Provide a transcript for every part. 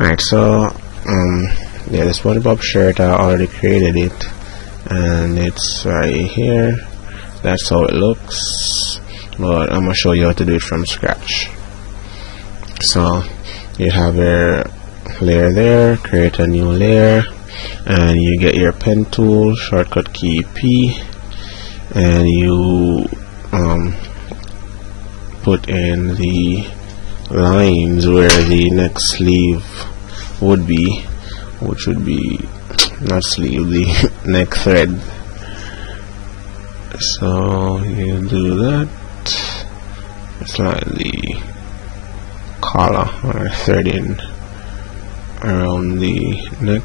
Alright, so yeah, the SpongeBob shirt, I already created it, and it's right here. That's how it looks, but I'm gonna show you how to do it from scratch. So you have your layer there, create a new layer, and you get your pen tool, shortcut key P, and you put in the lines where the next sleeve would be, which would be not sleeve, the neck thread. So you do that, slide the collar or threading around the neck.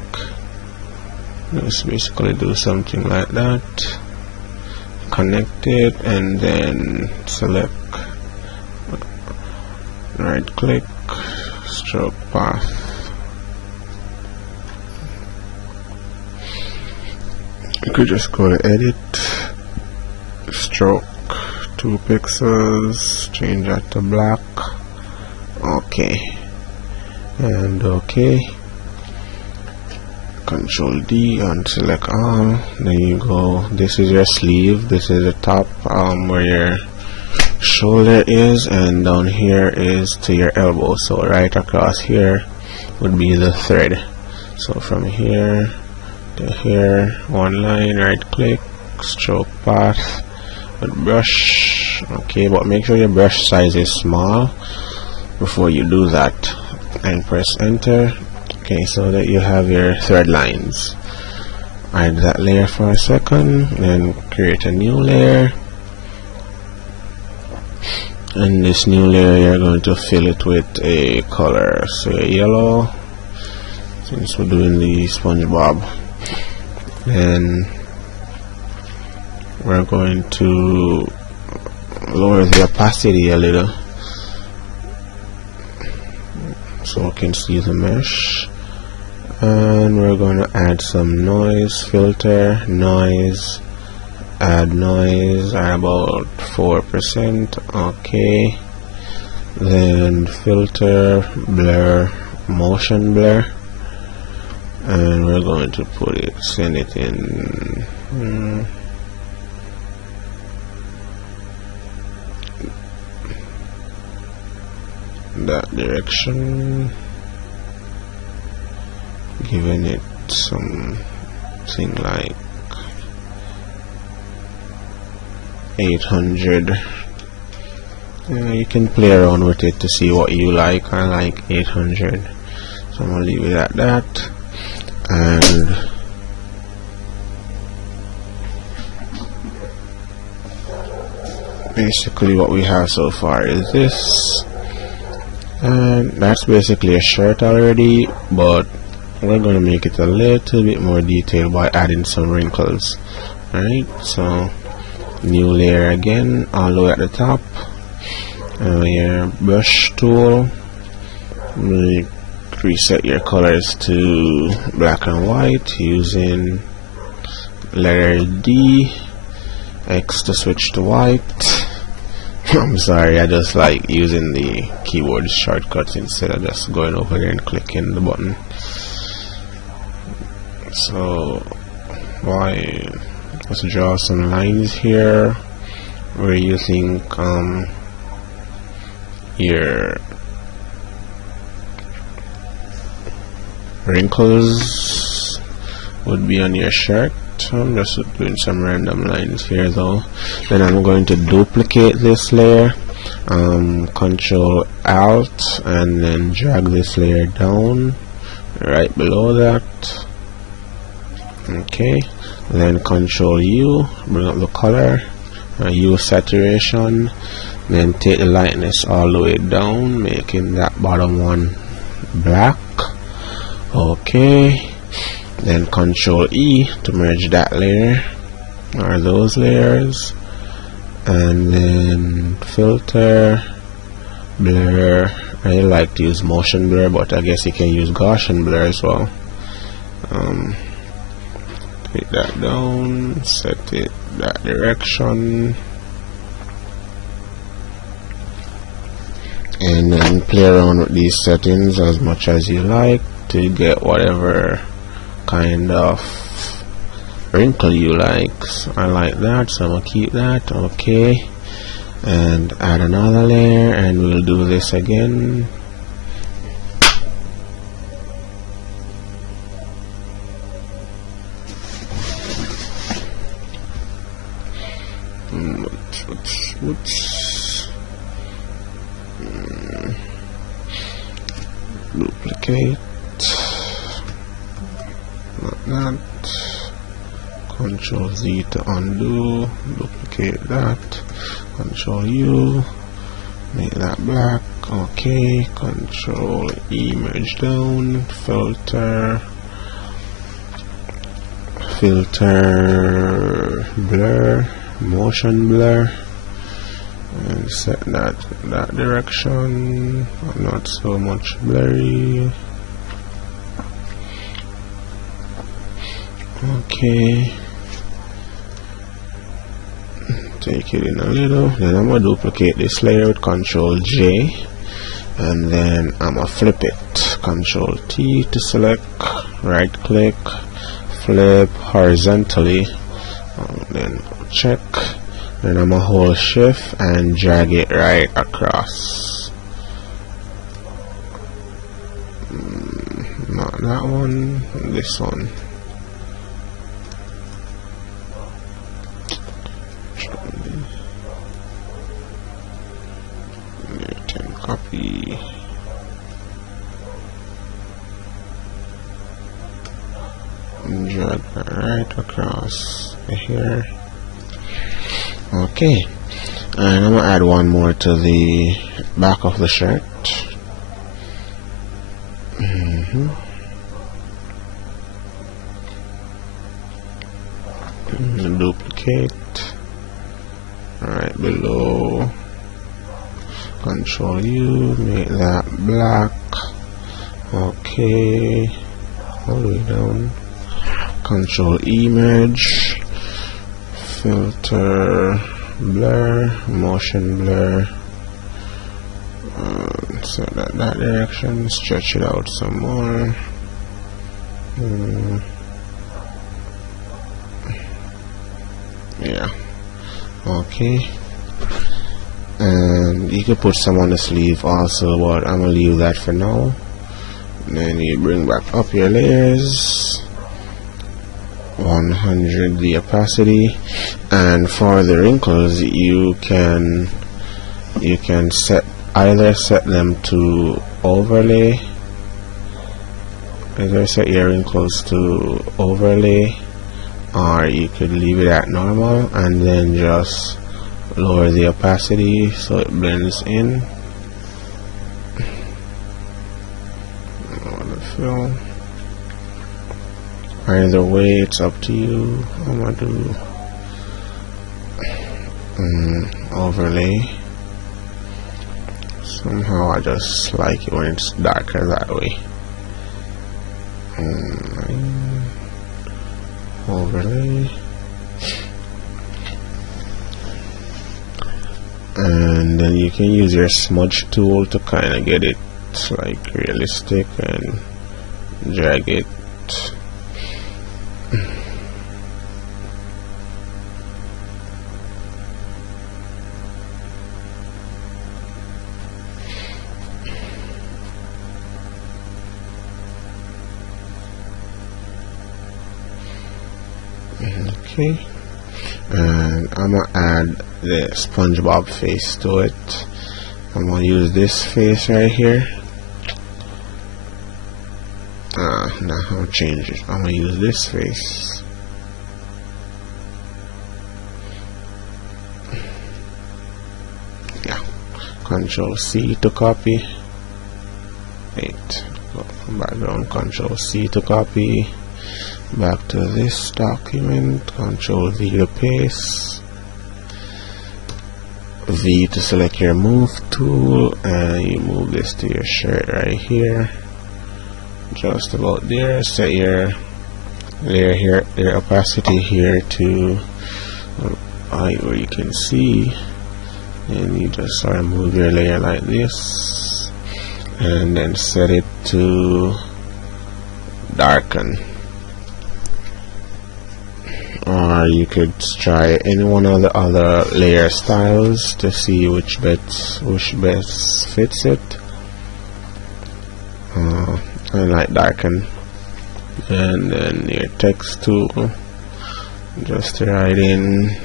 Just basically do something like that, connect it, and then select, right click, stroke path. You could just go to edit, stroke 2 pixels, change that to black, okay, and okay. Control D and select all. Then you go, this is your sleeve, this is the top where your shoulder is, and down here is to your elbow. So right across here would be the thread. So from here to here, one line, right click, stroke path with brush. Okay, but make sure your brush size is small before you do that, and press enter. Okay, so that you have your thread lines. Hide that layer for a second, then create a new layer. And this new layer, you're going to fill it with a color, say yellow, since we're doing the SpongeBob. Then we're going to lower the opacity a little so we can see the mesh. And we're going to add some noise, filter, noise, add noise at about 4%, okay. Then filter, blur, motion blur, and we're going to put it, send it in that direction, giving it something like 800. You can play around with it to see what you like. I like 800, so I'm gonna leave it at that. And basically what we have so far is this, and that's basically a shirt already, but we're going to make it a little bit more detailed by adding some wrinkles. Alright, so new layer again, all the way at the top, your brush tool, reset your colors to black and white using letter D, X to switch to white. I'm sorry, I just like using the keyboard shortcuts instead of just going over there and clicking the button. So let's draw some lines here where you think your wrinkles would be on your shirt. I'm just doing some random lines here though. Then I'm going to duplicate this layer, Control Alt, and then drag this layer down right below that. Okay, then Control U, bring up the color, use saturation, then take the lightness all the way down, making that bottom one black. Okay, then Control E to merge that layer or those layers, and then filter, blur. I like to use motion blur, but I guess you can use Gaussian blur as well. Take that down, set it that direction, and then play around with these settings as much as you like to get whatever kind of wrinkle you like. So I like that, so I'm gonna keep that. Okay, and add another layer, and we'll do this again. Duplicate, like that. Control Z to undo, duplicate that, Control U, make that black. Okay, Control E, merge down, filter, blur, motion blur, and set that direction, not so much blurry. Okay, take it in a little. Then I'm gonna duplicate this layer with Control J, and then I'm gonna flip it. Control T to select, right click, flip horizontally, then check. Then I'm gonna hold shift and drag it right across. Not that one, this one. Copy. Drag that right across here. Okay, and I'm gonna add one more to the back of the shirt. Duplicate right below. Control U, make that black. Okay, all the way down. Control E, merge, filter, blur, motion blur. Set that direction, stretch it out some more. Yeah, okay. And you could put some on the sleeve also, but I'm gonna leave that for now. And then you bring back up your layers, 100 the opacity, and for the wrinkles you can either set them to overlay, either set your wrinkles to overlay, or you could leave it at normal and then just lower the opacity so it blends in. Either way, it's up to you. I'm gonna do overlay. Somehow I just like it when it's darker that way. Overlay. And then you can use your smudge tool to kind of get it like realistic and drag it. Okay, and I'm gonna add the SpongeBob face to it. I'm gonna use this face right here. Now I'm gonna change it. I'm gonna use this face. Yeah, Control C to copy. Background, Control C to copy. Back to this document, Control V to paste, V to select your move tool, and you move this to your shirt right here, just about there. Set your layer here, your opacity here to height where you can see, and you just sort of move your layer like this. and then set it to darken. Or you could try any one of the other layer styles to see which best fits it. I like darken. And then your text tool, just write in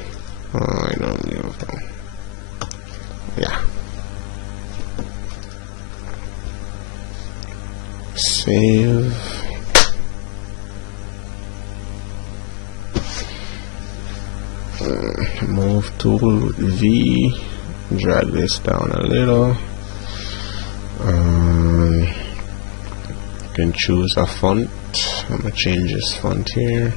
yeah, save. Move tool V, drag this down a little. You can choose a font. I'm gonna change this font here.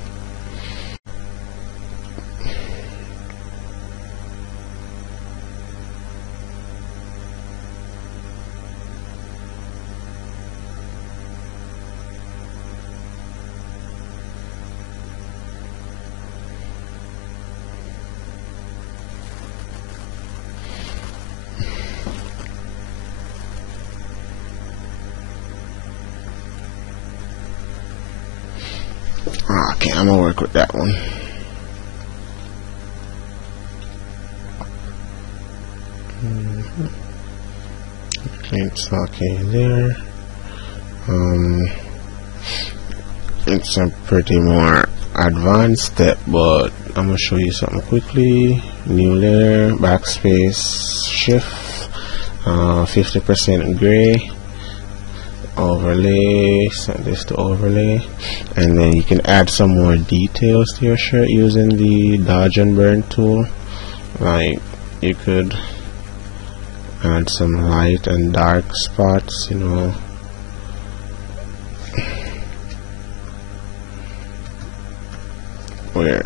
Okay, I'm gonna work with that one. It's okay there. It's a pretty more advanced step, but I'm gonna show you something quickly. New layer, backspace, shift, 50% gray. Overlay, set this to overlay, and then you can add some more details to your shirt using the dodge and burn tool. Like you could add some light and dark spots, you know. Where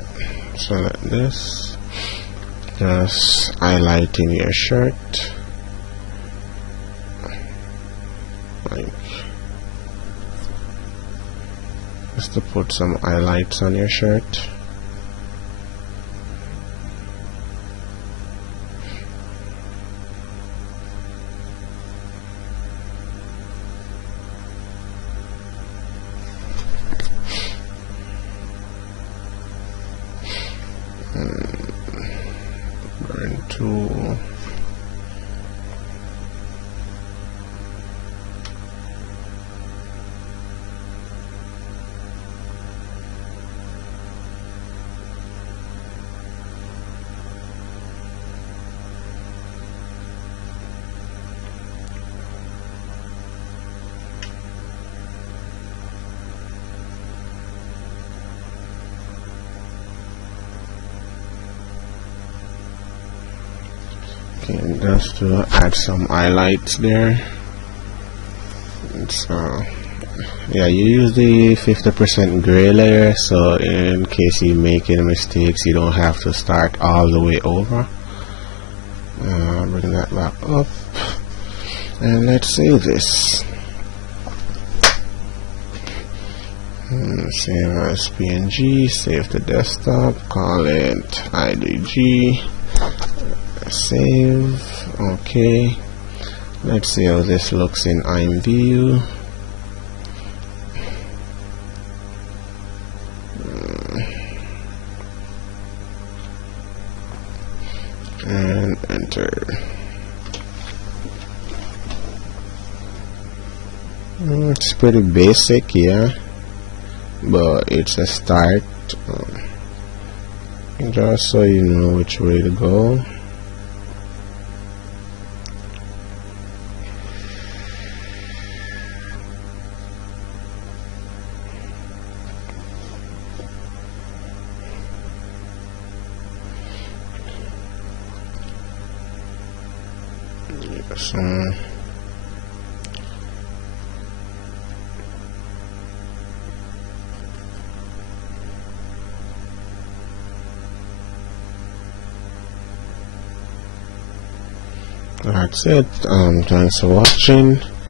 select this, just highlighting your shirt, like just to put some highlights on your shirt. Burn tool. Okay, just to add some highlights there. So yeah, you use the 50% gray layer, so in case you make any mistakes, you don't have to start all the way over. Bring that back up, and let's save this. Save as PNG, save to desktop, call it IDG. Save. Okay, let's see how this looks in IMVU. And enter. It's pretty basic, yeah, but it's a start, just so you know which way to go. So that's it. Thanks for watching.